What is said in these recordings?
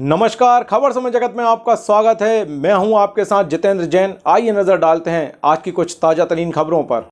नमस्कार, खबर समय जगत में आपका स्वागत है। मैं हूं आपके साथ जितेंद्र जैन। आइए नजर डालते हैं आज की कुछ ताजा तरीन खबरों पर।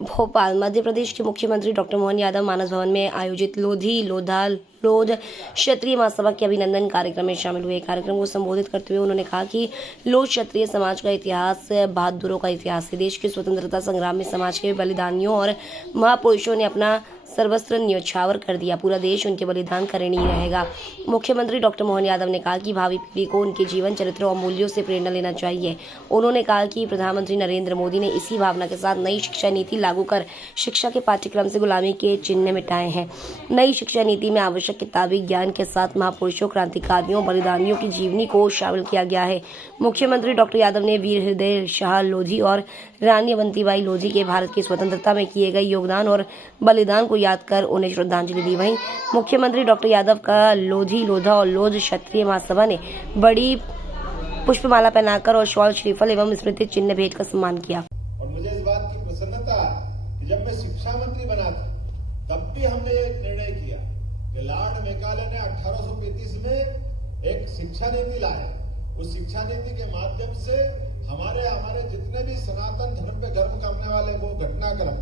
भोपाल मध्य प्रदेश के मुख्यमंत्री डॉक्टर मोहन यादव मानस भवन में आयोजित लोध क्षत्रिय महासभा के अभिनंदन कार्यक्रम में शामिल हुए। कार्यक्रम को संबोधित करते हुए उन्होंने कहा कि लोध क्षत्रिय समाज का इतिहास बहादुरों का इतिहास है। देश के स्वतंत्रता संग्राम में समाज के बलिदानियों और महापुरुषों ने अपना सर्वस्व न्यौछावर कर दिया। पूरा देश उनके बलिदान का ऋणी रहेगा। मुख्यमंत्री डॉक्टर मोहन यादव ने कहा कि भावी पीढ़ी को उनके जीवन चरित्र और मूल्यों से प्रेरणा लेना चाहिए। उन्होंने कहा कि प्रधानमंत्री नरेंद्र मोदी ने इसी भावना के साथ नई शिक्षा नीति लागू कर शिक्षा के पाठ्यक्रम से गुलामी के चिन्ह मिटाए हैं। नई शिक्षा नीति में आवश्यक किताबी ज्ञान के साथ महापुरुषों, क्रांतिकारियों, बलिदानियों की जीवनी को शामिल किया गया है। मुख्यमंत्री डॉक्टर यादव ने वीर हृदय शाह लोधी और रानी अवंतीबाई लोधी के भारत की स्वतंत्रता में किए गए योगदान और बलिदान को याद कर उन्हें श्रद्धांजलि दी। वहीं मुख्यमंत्री डॉक्टर यादव का लोधी, लोधा और लोध क्षत्रिय महासभा ने बड़ी पुष्पमाला पहनाकर और शॉल, श्रीफल एवं स्मृति चिन्ह भेंट कर सम्मान किया। और मुझे इस बात की प्रसन्नता कि जब मैं शिक्षा मंत्री बना था तब भी हमने एक निर्णय किया कि लॉर्ड मैकाले ने 1835 में एक शिक्षा नीति लाए। उस शिक्षा नीति के माध्यम से हमारे जितने भी सनातन धर्म पे गर्व करने वाले वो घटनाक्रम,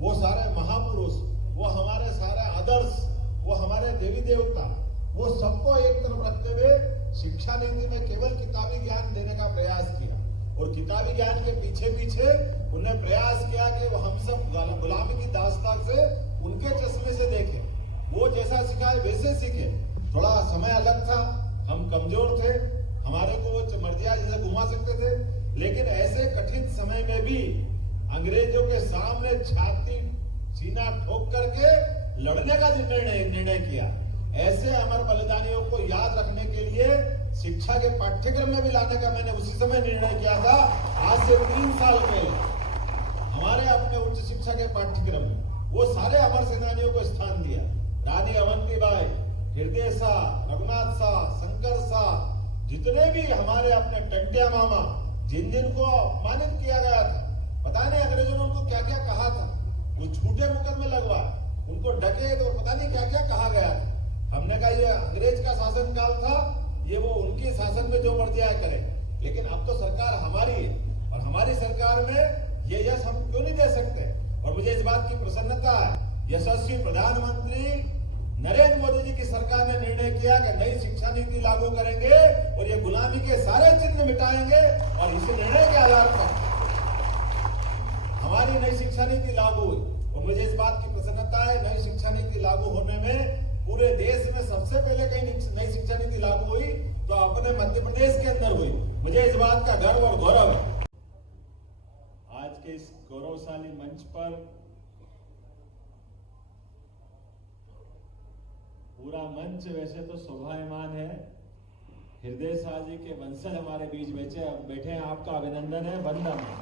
वो सारे महापुरुष, वो हमारे सारे आदर्श, वो हमारे देवी देवता, वो सबको एक तरफ रखते हुए शिक्षा नीति में केवल किताबी ज्ञान देने का प्रयास किया। और किताबी ज्ञान के पीछे उन्हें प्रयास किया कि वो हम सब गुलामी की दास्तान से उनके चश्मे से देखें, वो जैसा सिखाए वैसे सीखे। थोड़ा समय अलग था, हम कमजोर थे, हमारे को वो मर्जिया जैसे घुमा सकते थे, लेकिन ऐसे कठिन समय में भी अंग्रेजों के सामने छाती सीना ठोक करके लड़ने का निर्णय किया। ऐसे अमर बलिदानियों को याद रखने के लिए शिक्षा के पाठ्यक्रम में भी लाने का मैंने उसी समय निर्णय किया था। आज से 3 साल पहले हमारे अपने उच्च शिक्षा के पाठ्यक्रम में वो सारे अमर सेनानियों को स्थान दिया। रानी अवंतीबाई, हृदय शाह, रघुनाथ शाह, शंकर शाह, जितने भी हमारे अपने टंटिया मामा, जिन को अपमानित किया गया था, पता नहीं अंग्रेजों ने उनको क्या क्या कहा था, वो झूठे मुकदमे लगवा, उनको डके तो पता नहीं क्या क्या कहा गया था। हमने कहा ये अंग्रेज का शासन काल था, ये वो उनके शासन में जो मर्जी आए करे, लेकिन अब तो सरकार हमारी है और हमारी सरकार में ये यश हम क्यों नहीं दे सकते। और मुझे इस बात की प्रसन्नता है, यशस्वी प्रधानमंत्री नरेंद्र मोदी जी की सरकार ने निर्णय किया कि नई शिक्षा नीति लागू करेंगे और ये गुलामी के सारे चिन्ह मिटाएंगे। और इस निर्णय के आधार पर हमारी नई शिक्षा नीति लागू हुई। और मुझे इस बात की प्रसन्नता है, नई शिक्षा नीति लागू होने में पूरे देश में सबसे पहले कहीं नई शिक्षा नीति लागू हुई तो अपने मध्य प्रदेश के अंदर हुई। मुझे इस बात का गर्व और गौरव है। आज के इस गौरवशाली मंच पर पूरा मंच वैसे तो शोभायमान है। हृदय शाह जी के वंशज हमारे बीच बैठे हैं, आपका अभिनंदन है, वंदन है।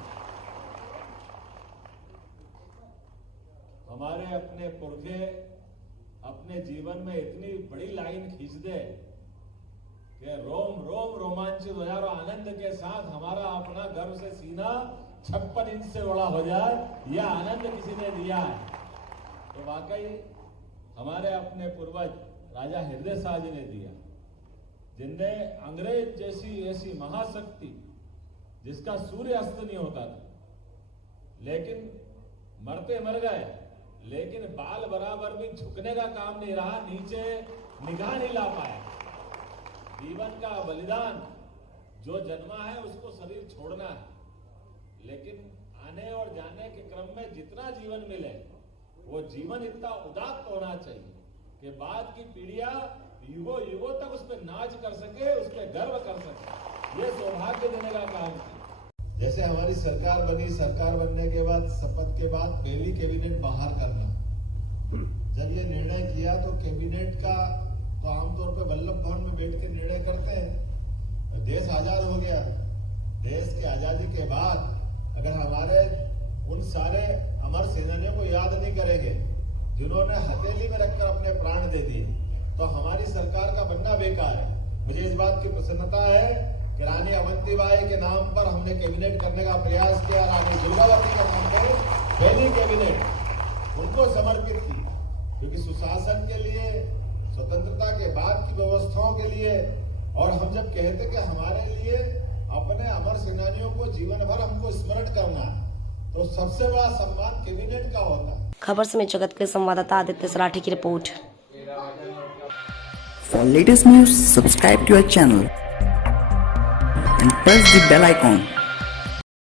हमारे अपने पुरखे अपने जीवन में इतनी बड़ी लाइन खींच दे कि रोम रोम रोमांचित हो जाए और आनंद के साथ हमारा अपना गर्व से सीना 56 इंच से बड़ा हो जाए, यह आनंद किसी ने दिया है। तो वाकई हमारे अपने पूर्वज राजा हृदय शाह जी ने दिया, जिनने अंग्रेज जैसी ऐसी महाशक्ति जिसका सूर्य अस्त नहीं होता था, लेकिन मरते मर गए, लेकिन बाल बराबर भी झुकने का काम नहीं रहा, नीचे निगाह नहीं ला पाया। जीवन का बलिदान, जो जन्मा है उसको शरीर छोड़ना है, लेकिन आने और जाने के क्रम में जितना जीवन मिले वो जीवन इतना उदात्त होना चाहिए कि बाद की पीढ़ियां युगों युगों तक उस पर नाच कर सके, उस पर गर्व कर सके। ये सौभाग्य देने का काम है। जैसे हमारी सरकार बनी, सरकार बनने के बाद शपथ के बाद पहली कैबिनेट बाहर करना, जब ये निर्णय किया तो कैबिनेट का तो आमतौर पे वल्लभ भवन में बैठ के निर्णय करते हैं। देश आजाद हो गया, देश की आजादी के बाद अगर हमारे उन सारे अमर सेनानियों को याद नहीं करेंगे जिन्होंने हथेली में रखकर अपने प्राण दे दिए, तो हमारी सरकार का बनना बेकार है। मुझे इस बात की प्रसन्नता है कि रानी अवंतीबाई के नाम पर हमने कैबिनेट करने का प्रयास किया। रानी दुर्गावती के नाम पर पहली कैबिनेट उनको समर्पित की, क्योंकि सुशासन के लिए, स्वतंत्र शांति व्यवस्थाओं के लिए, और हम जब कहते कि हमारे लिए अपने अमर सेनानियों को जीवन भर हमको स्मरण करना, तो सबसे बड़ा सम्मान कैबिनेट का होता है। खबर समय जगत के संवाददाता आदित्य सराठी की report. For latest news, subscribe to our channel and press the bell icon